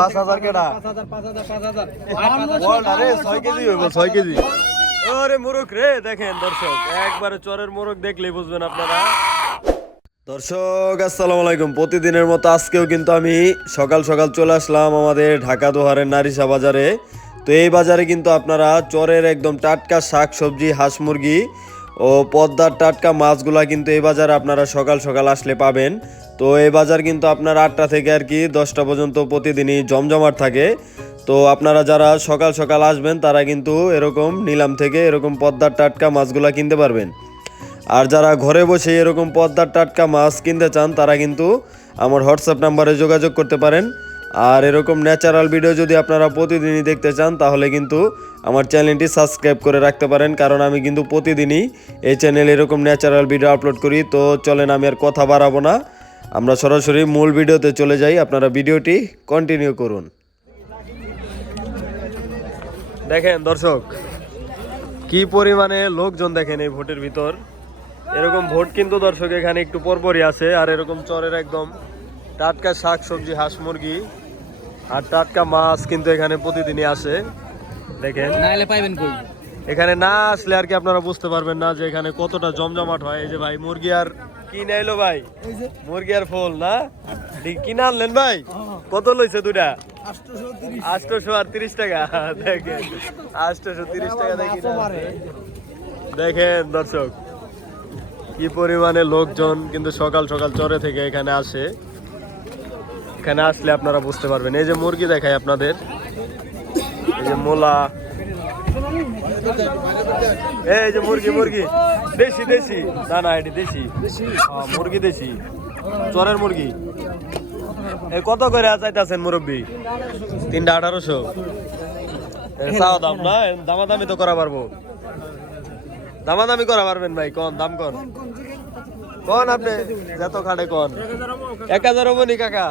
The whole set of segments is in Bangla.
পাঁচ হাজার কেডা? ছয় কেজি হইব ছয় কেজি। ওরে মোরগ রে দেখেন দর্শক একবারে চরের মোরগ দেখলেই বুঝবেন আপনারা। দর্শক আসসালামু আলাইকুম। প্রতিদিনের মতো আজকেও কিন্তু আমি সকাল সকাল চলে আসলাম আমাদের ঢাকা দোহারের নারিসা বাজারে। তো এই বাজারে কিন্তু আপনারা চরের একদম টাটকা শাক সবজি হাঁস মুরগি ও পদ্মার টাটকা মাছগুলা কিন্তু এই বাজারে আপনারা সকাল সকাল আসলে পাবেন। তো এই বাজার কিন্তু আপনার আটটা থেকে আর কি দশটা পর্যন্ত প্রতিদিনই জমজমাট থাকে। তো আপনারা যারা সকাল সকাল আসবেন, তারা কিন্তু এরকম নিলাম থেকে এরকম পদ্মার টাটকা মাছগুলা কিনতে পারবেন। আর যারা ঘরে বসে এরকম পদ্মার টাটকা মাছ কিনতে চান, তারা কিন্তু আমার হোয়াটসঅ্যাপ নাম্বারে যোগাযোগ করতে পারেন। আর এরকম ন্যাচারাল ভিডিও যদি আপনারা প্রতিদিনই দেখতে চান, তাহলে কিন্তু আমার চ্যানেলটি সাবস্ক্রাইব করে রাখতে পারেন, কারণ আমি কিন্তু প্রতিদিনই এই চ্যানেলে এরকম ন্যাচারাল ভিডিও আপলোড করি। তো চলেন, আমি আর কথা বাড়াবো না। আমরা সরাসরি মূল ভিডিওতে চলে যাই। আপনারা ভিডিওটি কন্টিনিউ করুন। দেখেন, দর্শক, কি পরিমাণে লোকজন দেখেন এই ভোটের ভিতর। এরকম ভোট কিন্তু দর্শক, এখানে একটু পরপরই আছে। আর এরকম চরের একদম টাটকা শাক সবজি হাঁস মুরগি আর টাটকা মাছ কিন্তু এখানে প্রতিদিনই আসে। দেখেন। নাইলে পাইবেন কই? এখানে না আসলে আর কি আপনারা বুঝতে পারবেন না যে এখানে কতটা জমজমাট হয়। এই যে ভাই মুরগি আর কি নাইলো ভাই? মুরগি আর ফুল না? ঠিক কিনে আনলেন ভাই? কত লইছে দুটা আটশোশো আর তিরিশ টাকা দেখেন। আটশোশো তিরিশ টাকা দেখি দেখেন দর্শক কি পরিমাণে লোকজন কিন্তু সকাল সকাল চরে থেকে এখানে আসে। এখানে আসলে আপনারা বুঝতে পারবেন। এই যে মুরগি দেখাই আপনাদের। এই যে মোলা। এই যে মুরগি মুরগি। দেশি দেশি। না না এটি দেশি। মুরগি দেশি। চরের মুরগি। এ কত করে চাইতেছেন মুরব্বী? তিনটা আঠারোশো। চাও দাম না? দামাদামি তো করা পারব। দামাদামি করা পারবেন ভাই কন দাম কোন? কোন আপনি? যত খাটে কন। এক হাজার হব নি কাকা।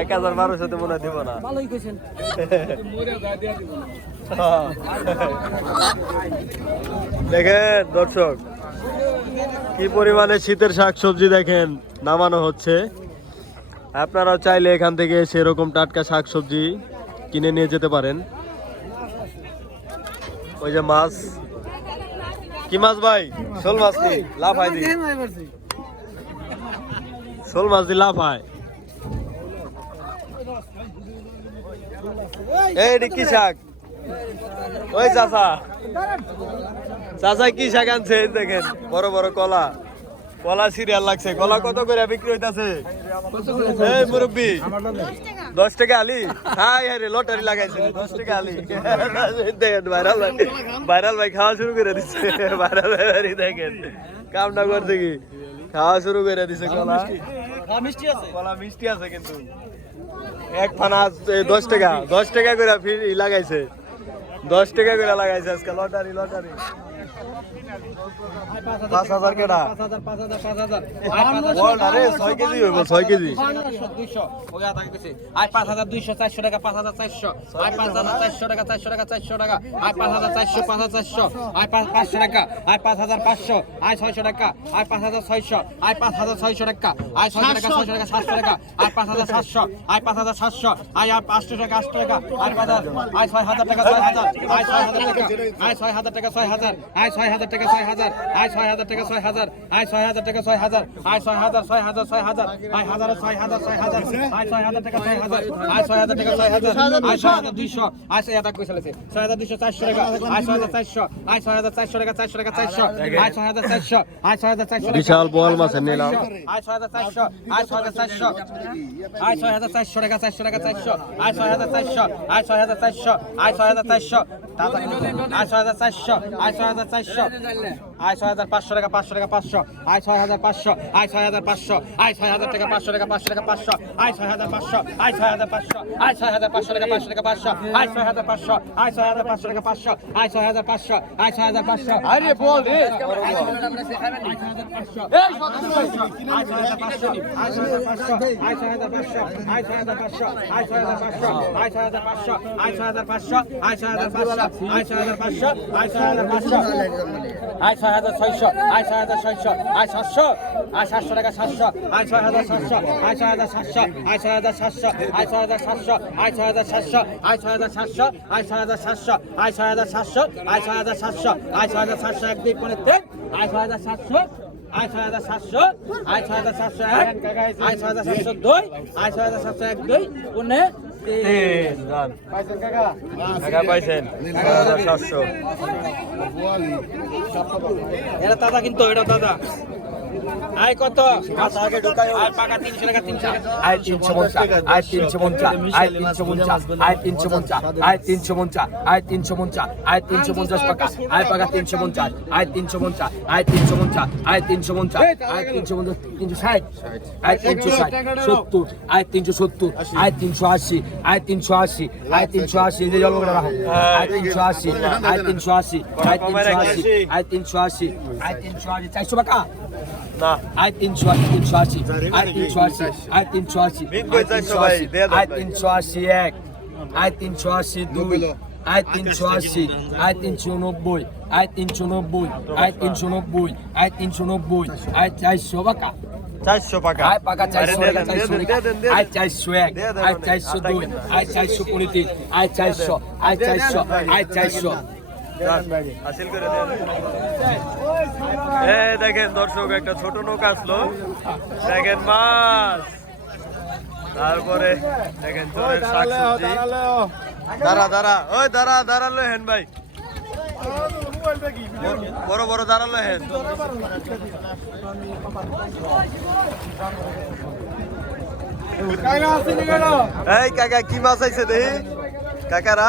এক হাজার বারোশো তো মনে দিব না। ভালোই দেখেন দর্শক কি পরিমাণে শীতের শাক সবজি দেখেন নামানো হচ্ছে। আপনারাও চাইলে এখান থেকে সেরকম টাটকা শাক সবজি কিনে নিয়ে যেতে পারেন। ওই যে মাছ। কি মাছ ভাই? শোল মাছ দি লাভ হয় দি শোল মাছ দি লাভ এই কি শাক? ওই চাচা। চাচা কি শাক আনছে দেখেন, বড় বড় কলা। কলা সিরিয়াল লাগছে। কলা কত করে বিক্রি হইতাছে? এই মুরব্বি, দশ টাকা আলি? হাই হাই রে, লটারি লাগাইছে দশ টাকা আলি। দেখেন, ভাইরাল ভাই ভাইরাল ভাই খাওয়া শুরু করে দিচ্ছে ভাইরাল ভাই দেখেন, কামটা করছে কি? খাওয়া শুরু করে দিছে কলা মিষ্টি আছে। কলা মিষ্টি আছে কিন্তু। এক ফানা দশ টাকা দশ টাকা করে ফির লাগাইছে। দশ টাকা করে লাগাইছে আজকে লটারি লটারি। পাঁচ হাজার কেডা? আরে ছয় কেজি হইব ছয় কেজি দুইশো পাঁচ হাজার চারশো টাকা পাঁচ হাজার চারশো আয় পাঁচ হাজার চারশো টাকা চারশো টাকা চারশো টাকা আয় পাঁচ হাজার চারশো পাঁচ হাজার চারশো আয় পাঁচ পাঁচশো টাকা আয় পাঁচ হাজার পাঁচশো আয় ছয়শো টাকা আয় পাঁচ হাজার ছয়শো আয় পাঁচ হাজার ছয়শো টাকা আয় ছয়শো টাকা ছয়শো টাকা সাতশো টাকা আয় পাঁচ হাজার সাতশো আয় পাঁচ হাজার সাতশো আয় আয় পাঁচশো টাকা আটশো টাকা আয় পাঁচ হাজার আয় ছয় হাজার টাকা ছয় হাজার আয় ছয় হাজার টাকা আয় ছয় হাজার টাকা ছয় হাজার আয় ছয় হাজার টাকা ছয় হাজার আয় ছয় হাজার টাকা ছয় হাজার আয় ছয় হাজার টাকা ছয় হাজার আয় ছয় হাজার ছয় হাজার ছয় হাজার আয় হাজার ছয় হাজার ছয় হাজার আয় ছয় হাজার টাকা ছয় হাজার আয় ছয় হাজার টাকা ছয় হাজার আয় ছয় হাজার দুইশো আয় ছয় হাজার কইসা লেছে ছয় হাজার দুইশো চারশো টাকা আয় ছয় হাজার চারশো আয় ছয় হাজার চারশো টাকা চারশো টাকা চারশো আয় ছয় হাজার চারশো আয় ছয় হাজার চারশো বিশাল বল মাছের নিলাম আয় ছয় হাজার চারশো আয় ছয় হাজার চারশো আয় ছয় হাজার চারশো টাকা চারশো টাকা চারশো আয় ছয় হাজার চারশো আয় ছয় হাজার চারশো আয় ছয় হাজার চারশো আয় ছয় হাজার চারশো আয় ছয় হাজার চারশো അല്ലേ আয় ছয় হাজার পাঁচশো টাকা পাঁচশো টাকা পাঁচশো আয় ছয় হাজার পাঁচশো আয় ছয় হাজার পাঁচশো আয় ছয় হাজার টাকা পাঁচশো টাকা পাঁচশো টাকা পাঁচশো আয় ছয় হাজার পাঁচশো আয় ছয় হাজার পাঁচশো আয় ছয় হাজার পাঁচশো টাকা পাঁচশো টাকা পাঁচশো আয় ছয় হাজার পাঁচশো আয় ছয় হাজার পাঁচশো টাকা পাঁচশো আয় ছয় হাজার পাঁচশো আয় ছয় হাজার পাঁচশো আরে বল রে আয় ছয় হাজার পাঁচশো আয় ছয় হাজার ছয়শো আয় ছয় হাজার ছয়শো আয় সাতশো আয় সাতশো টাকা সাতশো আয় ছয় হাজার সাতশো আয় ছয় হাজার সাতশো আয় ছয় হাজার সাতশো আয় ছয় হাজার সাতশো আয় ছয় হাজার সাতশো আয় ছয় হাজার সাতশো আয় ছয় হাজার সাতশো আয় ছয় হাজার সাতশো আয় ছয় হাজার সাতশো আয় ছয় হাজার সাতশো এক দুই পনেরো তিন আয় ছয় হাজার সাতশো আয় ছয় হাজার সাতশো আয় ছয় হাজার সাতশো এক আয় ছয় হাজার সাতশো দুই আয় ছয় হাজার সাতশো এক দুই পুনে তিন টাকা পাইছেন। সাতশো। এটা দাদা কিন্তু এটা দাদা। আয় কত আয় পাকা তিনশো টাকা তিনশো আয় তিনশো পঞ্চাশ আয় তিনশো পঞ্চাশ আয় তিনশো পঞ্চাশ আয় তিনশো পঞ্চাশ আয় তিনশো পঞ্চাশ আয় তিনশো পঞ্চাশ আয় তিনশো পঞ্চাশ পাকা আয় পাকা তিনশো পঞ্চাশ আয় তিনশো পঞ্চাশ আয় তিনশো পঞ্চাশ আয় তিনশো পঞ্চাশ আয় তিনশো পঞ্চাশ তিনশো ষাট আয় তিনশো ষাট সত্তর আয় তিনশো সত্তর আয় তিনশো আশি আয় তিনশো আশি আয় তিনশো আশি এই জল করে রাখো আয় তিনশো আশি আয় তিনশো আশি আয় তিনশো আশি আয় তিনশো আশি আয় তিনশো আশি চারশো টাকা না। আয় তিনশো আশি তিনশো আশি। আয় তিনশো আশি আয় তিনশো আশি। আয় তিনশো আশি। ভাই। তিনশো আশি এক আয় তিনশো আশি দুই আয় তিনশো আশি আয় তিনশো নব্বই আয় তিনশো নব্বই আয় তিনশো নব্বই আয় তিনশো নব্বই আয় চারশো বাকা চারশো পাকা। আয় পাকা চারশো। আয় চারশো এক আয় চারশো দুই। আয় চারশো কুড়ি তিন আয় চারশো আয় চারশো আয় চারশো। যান, হাসিল করে দেন। এ দেখেন দর্শক একটা ছোট নৌকা আসলো। দেখেন মাছ। তারপরে দেখেন চোরের শাকসবজি। দাঁড়া দাঁড়া। ওই দাঁড়া দাঁড়াল হেন ভাই। বড় বড় দাঁড়াল হেন। এই কাকা কি মাছ আইছে দেখি? কাকারা?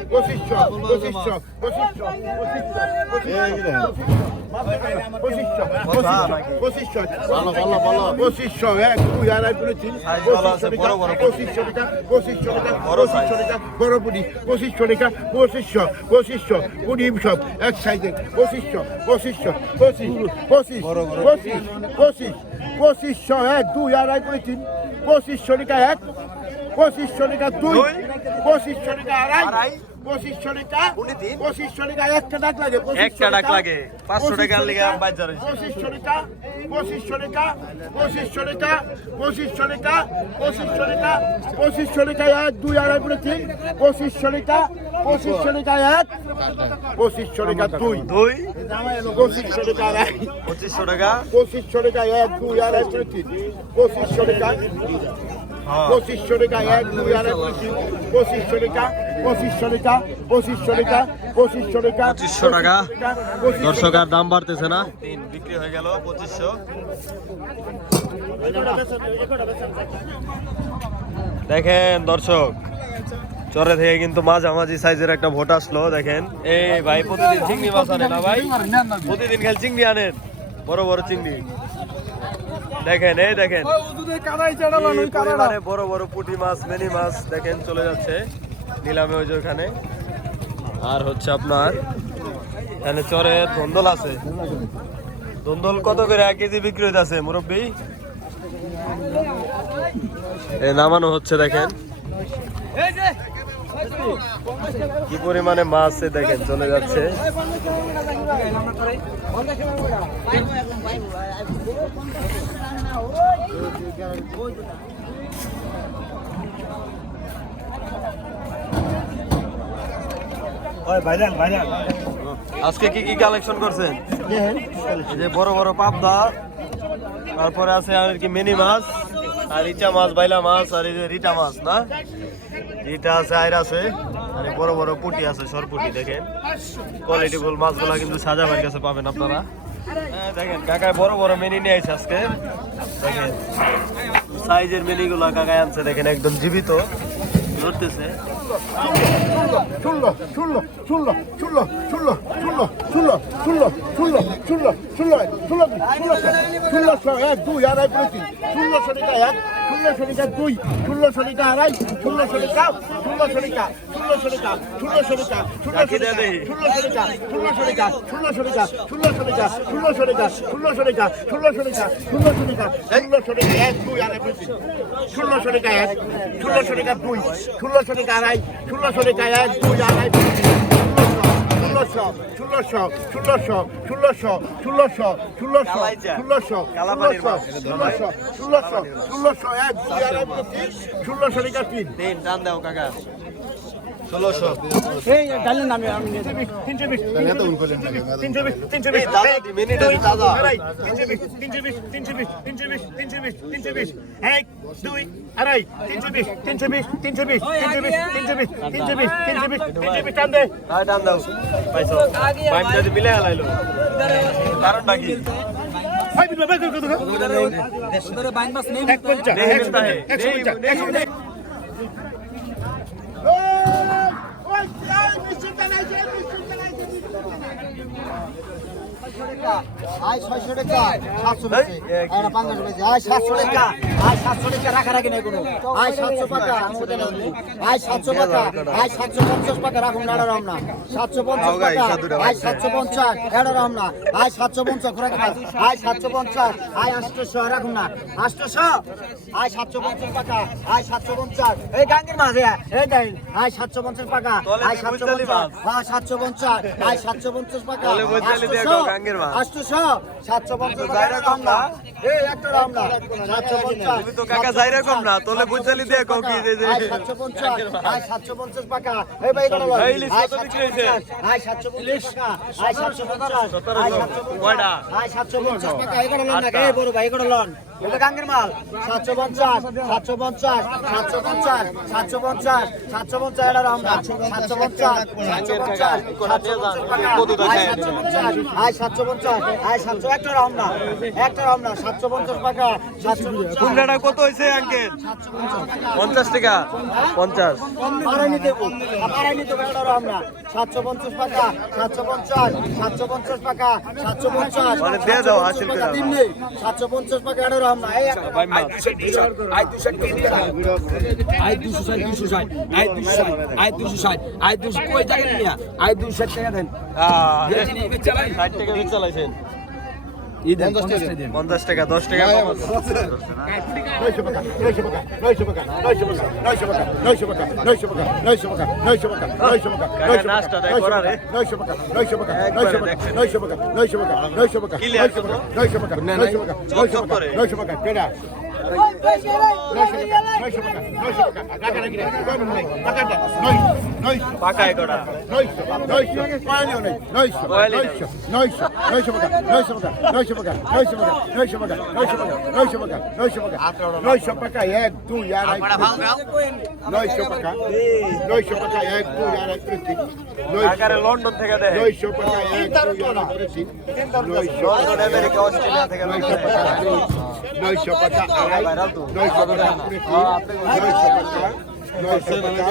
পঁচিশশো পঁচিশশো পঁচিশশো পঁচিশশো পঁচিশশো পঁচিশশো এক দুই আড়াই কিলো তিন পঁচিশশো টাকা পঁচিশশো টাকা পঁচিশশো টাকা বড় পুলি পঁচিশশো টাকা পঁচিশশো পঁচিশশো পুলি সব এক সাইজের পঁচিশশো পঁচিশশো পঁচিশ পঁচিশ পঁচিশ পঁচিশ পঁচিশশো এক দুই আড়াই কিলো তিন পঁচিশ টাকা এক পঁচিশ শনিকা দুই পঁচিশশো টাকা আড়াই পঁচিশশো টাকা। পঁচিশশো টাকা একটা ডাক লাগে একটা ডাক লাগে। পাঁচশো টাকার লেগে বাজার। পঁচিশশো টাকা পঁচিশশো টাকা পঁচিশশো টাকা পঁচিশশো টাকা পঁচিশশো টাকা পঁচিশশো টাকা এক দুই আড়াই করে তিন পঁচিশশো টাকা পঁচিশশো টাকা এক পঁচিশশো টাকা দুই দুই পঁচিশশো টাকা আড়াই পঁচিশশো টাকা পঁচিশশো টাকা এক দুই আড়াই করে তিন পঁচিশশো টাকা। পঁচিশশো টাকা এক দুই আড়াই করে তিন পঁচিশশো টাকা পঁচিশশো টাকা পঁচিশশো টাকা পঁচিশশো টাকা। পঁচিশশো টাকা। দর্শক আর দাম বাড়তেছে না? বিক্রি হয়ে গেল পঁচিশশো। দেখেন দর্শক চরে থেকে কিন্তু মাঝামাঝি সাইজের একটা ভোট আসলো দেখেন। এই ভাই প্রতিদিন চিংড়ি মাছ আনে না ভাই? প্রতিদিন খেল চিংড়ি আনেন বড় বড় চিংড়ি। দেখেন এই দেখেন। বড় বড় পুঁটি মাছ মেনি মাছ দেখেন চলে যাচ্ছে। নিলামে ওই যে ওখানে আর হচ্ছে আপনার, এখানে চরে ধন্দল আছে। ধন্দল কত করে? এক কেজি বিক্রি হইতে আছে মুরব্বী নামানো হচ্ছে, দেখেন। কি পরিমাণে মাছ দেখেন, চলে যাচ্ছে। আজকে কি কি কালেকশন করছেন? যে বড় বড় পাবদা তারপরে আছে আর কি মিনি মাছ আর ইচা মাছ বাইলা মাছ আর এই যে রিটা মাছ না? রিটা আছে আইর আছে আর বড় বড় পুটি আছে সরপুটি দেখেন। কোয়ালিটি ফুল মাছগুলা কিন্তু সাজা ভাইয়ের কাছে পাবেন আপনারা। হ্যাঁ, দেখেন কাকায় বড় বড় মেনি নিয়ে আসছে আজকে। দেখেন সাইজের মেনিগুলা কাকায় আনছে দেখেন একদম জীবিত। ধরতেছে। এক দুই আড়াই প্রতি ষোলোশো টাকা এক ষোলোশো টাকা দুই ষোলোশো টাকা আড়াই টাকা ষোলোশো টাকা ষোলোশো টাকা রাখি ষোলোশো দে টাকা দেখি। ষোলোশো টাকা ষোলোশো টাকা ষোলোশো টাকা ষোলোশো টাকা ষোলোশো টাকা ষোলোশো টাকা ষোলোশো টাকা ষোলোশো টাকা ষোলোশো টাকা এক দুই আড়াই বলছি ষোলোশো টাকা এক ষোলোশো টাকা দুই ষোলোশো টাকা আড়াই ষোলোশো টাকা এক দুই আড়াই ষোলোশো ষোলোশো ষোলোশো ষোলোশো ষোলোশো ষোলোশো। ষোলোশো কালাপানির ষোলোশো ষোলোশো ষোলোশো এক দুই আড়াই বলছি ষোলোশো টাকা তিন তিন টান দাও কাকা ষোলোশো এক দুই আড়াই তিনশো বিশ তিনশো বিশ তিনশো বিশ তিনশো বিশ তিনশো বিশ তিনশো বিশ তিনশো বিশ তিনশো বিশ টান দে হয় টান দাও পাইছো বাইমটা দি মিলে হালাইলো কারণটা কি হাই আয় ছয়শো টাকা সাতশো বেশি আর পাঁচশো বেশি আয় সাতশো টাকা আয় সাতশো টাকা রাখা রাখি নাই কোনো আয় সাতশো টাকা না। আয় সাতশো টাকা আয় সাতশো পঞ্চাশ টাকা রাখুন না রাম না সাতশো পঞ্চাশ টাকা আয় সাতশো পঞ্চাশ এটা রাম না আয় সাতশো পঞ্চাশ রাখি না আয় সাতশো পঞ্চাশ আয় আটশোশো রাখুন না আটশোশো আয় সাতশো পঞ্চাশ টাকা আয় সাতশো পঞ্চাশ এই গাঙ্গের মাঝে এই দেন আয় সাতশো পঞ্চাশ টাকা আয় সাতশো পঞ্চাশ আয় সাতশো পঞ্চাশ আয় সাতশো পঞ্চাশ টাকা গাঙ্গের মাছ। আটশোশো সাতশো পঞ্চাশ। যাই টাকা না। এই একটা রাম না। সাতশো পঞ্চাশ। তুমি তো কাকা যাই রকম না, তোলে বুঝালি দিয়ে কও কি যে- সাতশো পঞ্চাশ। আয় সাতশো পঞ্চাশ টাকা এই ভাই গেল এই ইলিশ কত বিক্রি হয়েছে? আয় সাতশো পঞ্চাশ টাকা আয় সাতশো পঞ্চাশ। আয় সাতশো পঞ্চাশ। আয় সাতশো পঞ্চাশ টাকা এই লন না। এই বড় ভাই গেল লন। গাঙ্গের মাল সাতশো পঞ্চাশ সাতশো পঞ্চাশ সাতশো পঞ্চাশ সাতশো পঞ্চাশ সাতশো পঞ্চাশ এটা সাতশো পঞ্চাশ সাতশো পঞ্চাশ সাতশো পঞ্চাশ টাকা আয় সাতশো পঞ্চাশ আয় সাতশো পঞ্চাশ আয় সাতশো একটা রাম একটা সাতশো পঞ্চাশ টাকা সাতশো কত হয়েছে আঙ্কেল পঞ্চাশ পঞ্চাশ টাকা পঞ্চাশ দেবো দেবো সাতশো পঞ্চাশ টাকা সাতশো পঞ্চাশ সাতশো পঞ্চাশ টাকা সাতশো পঞ্চাশ মানে দিয়ে দাও, হাসিল করে দাও। দিন নেই সাতশো পঞ্চাশ টাকা এটা রাম না এই আই দুশো দুশো আই দুশো ষাট দুশো ষাট আই দুশো ষাট আই দুশো ষাট আই দুশো কই জায়গা নিয়া? আই দুশো ষাট টাকা দেন। ষাট টাকা চালাইছেন। পঞ্চাশ টাকা দশ টাকা নয়শো টাকা নয়শো টাকা এক দুই আর নয়শো টাকা নয়শো টাকা এক দুই আর এক লন্ডন থেকে দেয় নয়শো টাকা এক দুই আর এক নয়শো টাকা নয়শো টাকা আড়াই নয়শো টাকা তিন নয়শো টাকা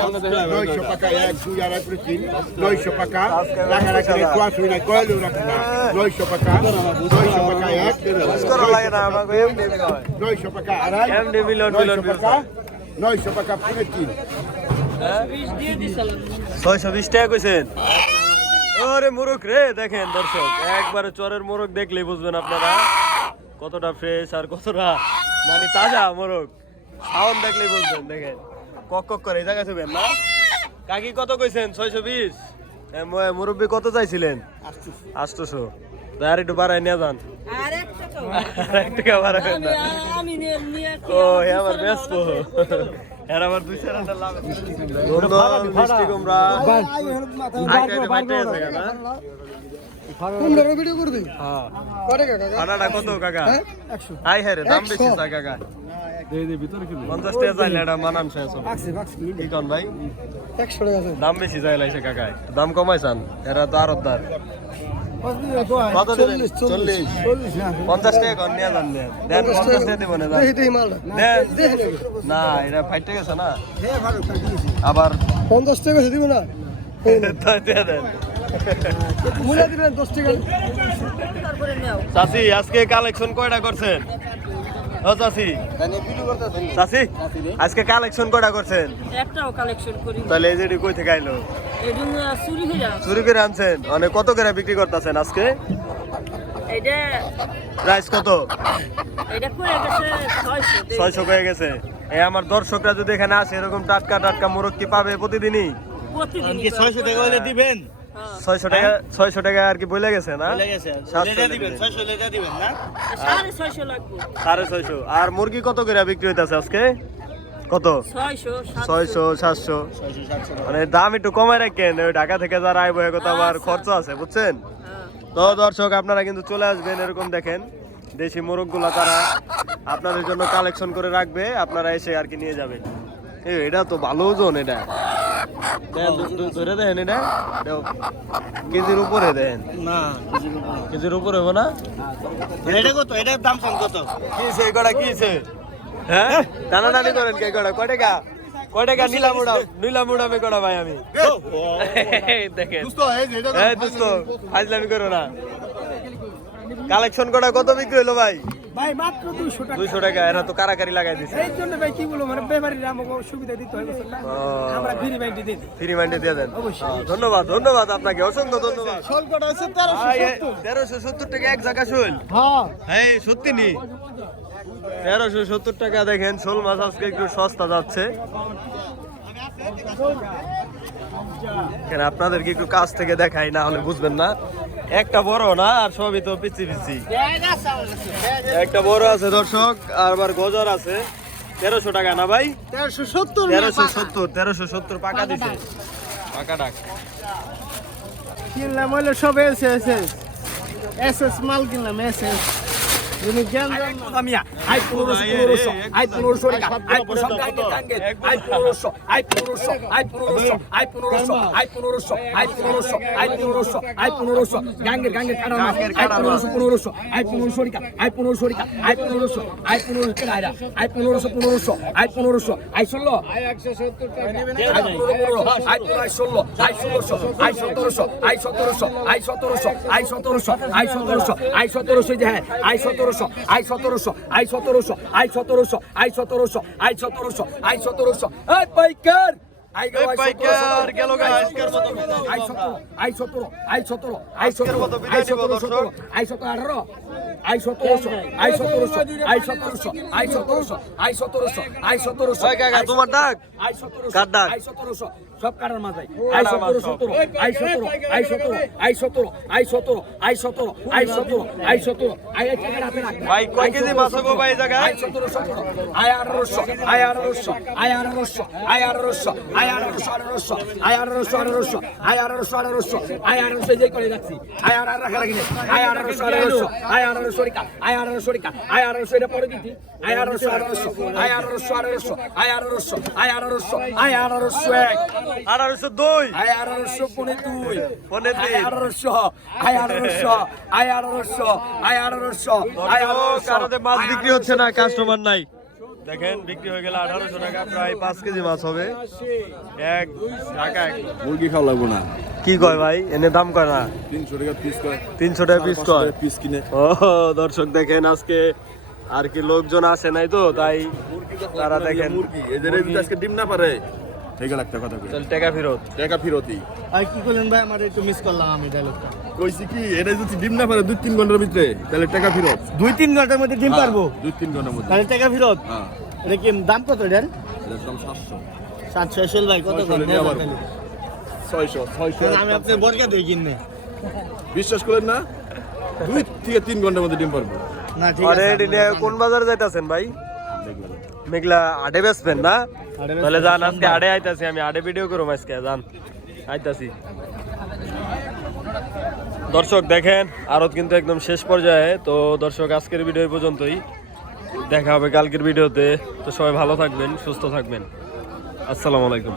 নয়শো টাকা এক দুই আড়াই করে তিন নয়শো টাকা টাকা রাখা কোয়া শুই না কয়লেও রাখা না নয়শো টাকা নয়শো টাকা এক বুঝ করা লাগে না আমাকে এমনি দিতে হয়। নয়শো টাকা আড়াই মিলন মিলন নয়শো টাকা নয়শো টাকা পুনে তিন ছয়শো বিশ টাকা কইছেন ওরে মোরগ রে দেখেন দর্শক একবারে চরের মোরগ দেখলেই বুঝবেন আপনারা কতটা ফ্রেশ আর কতটা মানে তাজা মোরগ সাউন্ড দেখলেই বলছেন দেখেন কক কক করে এই জায়গা ছবেন না কাকি কত কইছেন ছয়শো বিশ মুরব্বী কত চাইছিলেন আটশোশো তো আর একটু বাড়াই নিয়ে যান টাকা বাড়াবেন না আমি নিয়ে নিয়ে ও হে আমার ব্যস্ত এর আমার দুই চার হাজার লাভ নন্দন মিষ্টি কুমড়া কাকা হ্যাঁ। কত কাকা? আই হ্যাঁ রে দাম বেশি চাই কাকা। পঞ্চাশ টাকা চাইলে এটা মানান শেষ কি কন ভাই? দাম বেশি চাই লাইছে কাকা। দাম কমাইছান এরা তো আর পঞ্চাশ টাকা কন নিয়ে যান দেন দেন পঞ্চাশ টাকা দিব না দেন। দেন। না এটা ফাইটে গেছে না? আবার পঞ্চাশ টাকা দিব না? দেন। মূল্য দিবেন দশ টাকা। করে আজকে কালেকশন কয়টা করছেন? ও চাচি। চাচি আজকে কালেকশন কটা করছেন? একটাও কালেকশন করি তাহলে এই যে কই থেকে আইলো? চুরি হয়ে যাচ্ছে চুরি করে আনছেন? মানে কত করে বিক্রি করতেছেন আজকে? এটা প্রাইস কত? ছয়শো। হয়ে গেছে। এই আমার দর্শকরা যদি এখানে আসে এরকম টাটকা টাটকা মোরগ কি পাবে প্রতিদিনই? প্রতিদিন ছয়শো টাকা হলে দিবেন? ছয়শো টাকা ছয়শো টাকা আর কি বলে গেছে না? সাতশো দিবেন ছয়শো লেটা দিবেন না? সাড়ে ছয়শো লাগবে। সাড়ে ছয়শো। আর মুরগি কত করে বিক্রি হইতেছে আজকে? কত? ছয়শো সাতশো। মানে দাম একটু কমাই রাখেন ওই ঢাকা থেকে যারা আইব কথা আবার খরচ আছে বুঝছেন? হ্যাঁ। তো দর্শক আপনারা কিন্তু চলে আসবেন এরকম দেখেন দেশি মোরগগুলা তারা আপনাদের জন্য কালেকশন করে রাখবে আপনারা এসে আর কি নিয়ে যাবেন। এটা তো ভালো ওজন এটা। দেন, ধরে দেখেন এটা। কেজির উপরে দেন। না কেজির উপরে হবে না। এটা কত? এটার দাম কম কত? কি সে কটা কি সে? হ্যাঁ? টানাটানি করেন কে কটা কয় টাকা? কয় টাকা নীলা মুড়া নীলা মুড়া কটা ভাই আমি? দেখেন। দোস্ত ফাজলামি করো না। কালেকশন কটা কত বিক্রি হলো ভাই? ভাই মাত্র দুইশো টাকা। দুইশো টাকা এরা তো কারাকারি লাগাই দিছে। এই জন্য ভাই কি বলব মানে ব্যাপারীরা আমাকে সুবিধা দিতে হয় না? আমরা ফ্রি বাইন্ডি দিই। ফ্রি মাইন্ডে দিয়ে দেন। হ্যাঁ, ধন্যবাদ ধন্যবাদ আপনাকে অসংখ্য ধন্যবাদ। সলকটা আছে তেরোশো ভাই, এ, তেরোশো সত্তর টাকা এক জায়গা শোল। হ্যাঁ। হ্যাঁ সত্যি নি? তেরোশো সত্তর টাকা দেখেন শোল মাছ আজকে একটু সস্তা যাচ্ছে। কেন আপনাদেরকে একটু কাছ থেকে দেখাই না হলে বুঝবেন না। একটা বড় না আর সবই তো পিচি পিচি একটা বড় আছে দর্শক আর আবার গজর আছে। তেরোশো টাকা না ভাই? তেরোশো সত্তর তেরোশো সত্তর তেরোশো সত্তর পাকা দিছে। পাকা ডাক। কিনলাম হলো সব এস এস এস এস এস মাল কিনলাম এস এস তুমি জ্ঞান দেন না। কামিয়া আই পনেরোশো পনেরোশো আই পনেরোশো টাকা আই পনেরোশো টাঙ্গে টাঙ্গে আই পনেরোশো আই পনেরোশো আই পনেরোশো আই পনেরোশো আই পনেরোশো আই পনেরোশো আই পনেরোশো আই পনেরোশো গাঙ্গের গাঙ্গের কাটা মাছ আই পনেরোশো পনেরোশো আই পনেরোশো টাকা আই পনেরোশো টাকা আই পনেরোশো আই পনেরোশো টাকা আইরা আই পনেরোশো পনেরোশো আই পনেরোশো আই ষোলো আই পনেরো আই পনেরো আই ষোলো আই ষোলোশো আই সতেরোশো আই সতেরোশো আই সতেরোশো আই সতেরোশো আই সতেরোশো আই সতেরোশো যে হ্যাঁ আই সতেরোশো আই সতেরোশো আই সতেরোশো আই সতেরোশো আই সতেরোশো আই সতেরোশো আই সতেরোশো। আই বাইকার আই গেল আই সতেরো আই সতেরো আই সতেরো আই সতেরো আই সতেরো সতেরো আই সতেরো আঠারো। আই সতেরোশো আই সতেরোশো আই সতেরোশো আই সতেরোশো আই সতেরোশো আই সতেরোশো তোমার ডাক? আই সতেরোশো কার ডাক? আই সতেরোশো সব কাটার মাথায় আই সতেরো সতেরো আই সতেরো আই সতেরো আই সতেরো আই সতেরো আই সতেরো আই সতেরো আই সতেরো আই ভাই, কয় কেজি মাছ হব ভাই এই জায়গায়? আই সতেরো সতেরো আই আঠারোশো আই আঠারোশো আই আঠারোশো আই আঠারোশো আই আঠারোশো আঠারোশো আই আঠারোশো আঠারোশো আই আঠারোশো আঠারোশো আই আঠারোশো যে করে রাখছি আই আঠারো রাখা লাগিনে আই আঠারোশো আঠারোশো আই আঠারোশো রিকা আই আঠারোশো রিকা আই আঠারোশো এটা পরে দিতি আই আঠারোশো আঠারোশো আই আঠারোশো আঠারোশো আই আঠারোশো আই আঠারোশো আই আঠারোশো এক। আঠারোশো দুই। আই আঠারোশো পনে দুই। পনে দুই। আই আঠারোশো আই আঠারোশো আই আঠারোশো আই আঠারোশো আই আঠারোশো। কারোতে মাছ বিক্রি হচ্ছে না কাস্টমার নাই। দেখেন বিক্রি হয়ে গেলে আঠারোশো টাকা প্রায় পাঁচ কেজি মাছ হবে। এক টাকা এক। মুরগি খাওয়া লাগবো না। কি কয় ভাই? এনে দাম কয় না? তিনশো টাকা পিস কয়। তিনশো টাকা পিস কয়? পিস কিনে। ও দর্শক দেখেন আজকে আর কি লোকজন আসে নাই তো তাই তারা দেখেন মুরগি। এদের আজকে ডিম না পারে। ঠিক একটা কথা কই চল টাকা ফেরত। টাকা ফিরতি আর কি করলেন ভাই? আমার একটু মিস করলাম আমি ডায়লগটা কইছি কি এটা যদি ডিম না পারে দুই তিন ঘণ্টার ভিতরে তাহলে টাকা ফিরত। দুই তিন ঘণ্টার মধ্যে ডিম পারব? দুই তিন ঘণ্টার মধ্যে। তাহলে টাকা ফেরত? হ্যাঁ। এটা কি দাম কত এটার? এটার দাম সাতশো। ভাই কত আবার ছয়শো ছয়শো আমি আপনার বরকে দিই কিনে বিশ্বাস করেন না? দুই থেকে তিন ঘণ্টার মধ্যে ডিম পারব। না ঠিক আরে আছে কোন বাজারে যাইতাছেন ভাই? মেঘলা আডে বেচবেন না? তাহলে যান আজকে আডে আইতাছি আমি আডে ভিডিও করব আজকে যান আইতাছি। দর্শক দেখেন আরত কিন্তু একদম শেষ পর্যায়ে তো দর্শক আজকের ভিডিও পর্যন্তই। দেখা হবে কালকের ভিডিওতে তো সবাই ভালো থাকবেন সুস্থ থাকবেন। আসসালামু আলাইকুম।